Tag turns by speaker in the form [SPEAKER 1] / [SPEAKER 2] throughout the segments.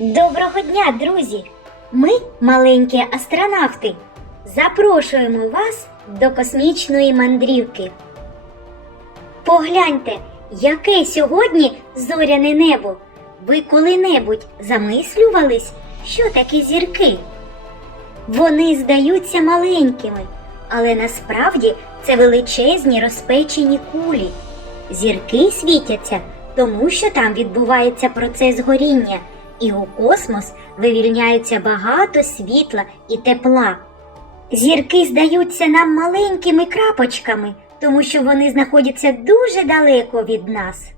[SPEAKER 1] Доброго дня, друзі! Ми, маленькі астронавти, запрошуємо вас до космічної мандрівки. Погляньте, яке сьогодні зоряне небо. Ви коли-небудь замислювались, що таке зірки? Вони здаються маленькими, але насправді це величезні розпечені кулі. Зірки світяться, тому що там відбувається процес горіння, і у космос вивільняється багато світла і тепла. Зірки здаються нам маленькими крапочками, тому що вони знаходяться дуже далеко від нас.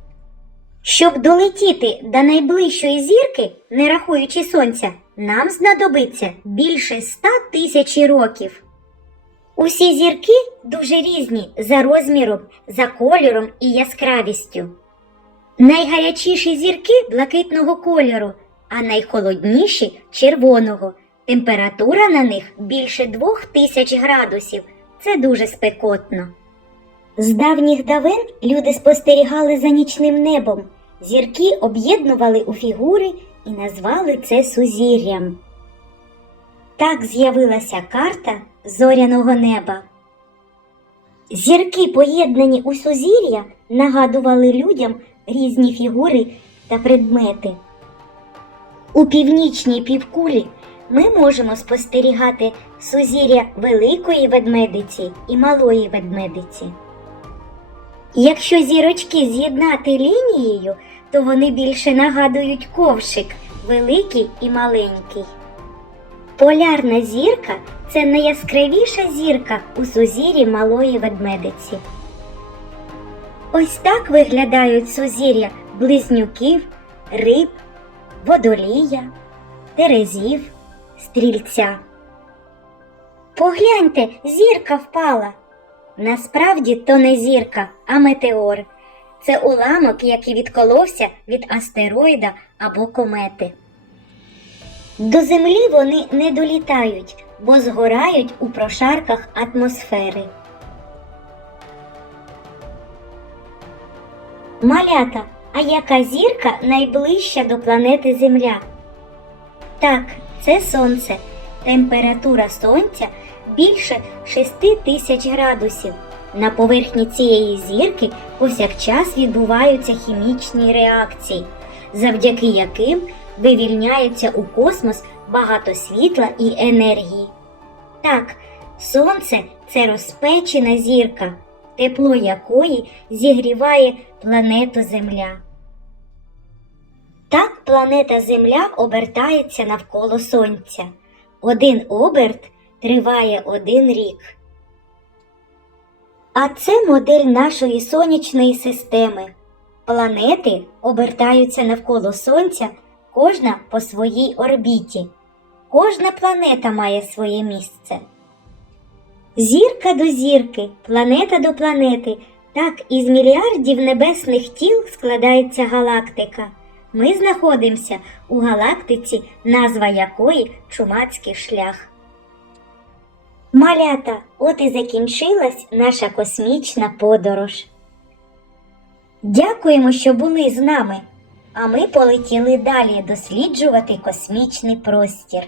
[SPEAKER 1] Щоб долетіти до найближчої зірки, не рахуючи сонця, нам знадобиться більше ста тисяч років. Усі зірки дуже різні за розміром, за кольором і яскравістю. Найгарячіші зірки блакитного кольору, а найхолодніші червоного. Температура на них більше двох тисяч градусів. Це дуже спекотно. З давніх давен люди спостерігали за нічним небом. Зірки об'єднували у фігури і назвали це сузір'ям. Так з'явилася карта зоряного неба. Зірки, поєднані у сузір'я, нагадували людям різні фігури та предмети. У північній півкулі ми можемо спостерігати сузір'я великої ведмедиці і малої ведмедиці. Якщо зірочки з'єднати лінією, то вони більше нагадують ковшик великий і маленький. Полярна зірка це найяскравіша зірка у сузір'ї малої ведмедиці. Ось так виглядають сузір'я близнюків, риб, водолія, терезів, стрільця. Погляньте, зірка впала. Насправді то не зірка, а метеор. Це уламок, який відколовся від астероїда або комети. До землі вони не долітають, бо згорають у прошарках атмосфери. Малята, а яка зірка найближча до планети Земля? Так, це Сонце. Температура Сонця більше 6 тисяч градусів. На поверхні цієї зірки повсякчас відбуваються хімічні реакції, завдяки яким вивільняється у космос багато світла і енергії. Так, Сонце це розпечена зірка, тепло якої зігріває планету Земля. Так планета Земля обертається навколо Сонця. Один оберт триває один рік. А це модель нашої сонячної системи. Планети обертаються навколо Сонця, кожна по своїй орбіті. Кожна планета має своє місце. Зірка до зірки, планета до планети. Так із мільярдів небесних тіл складається галактика. Ми знаходимося у галактиці, назва якої Чумацький шлях. Малята, от і закінчилась наша космічна подорож. Дякуємо, що були з нами, а ми полетіли далі досліджувати космічний простір.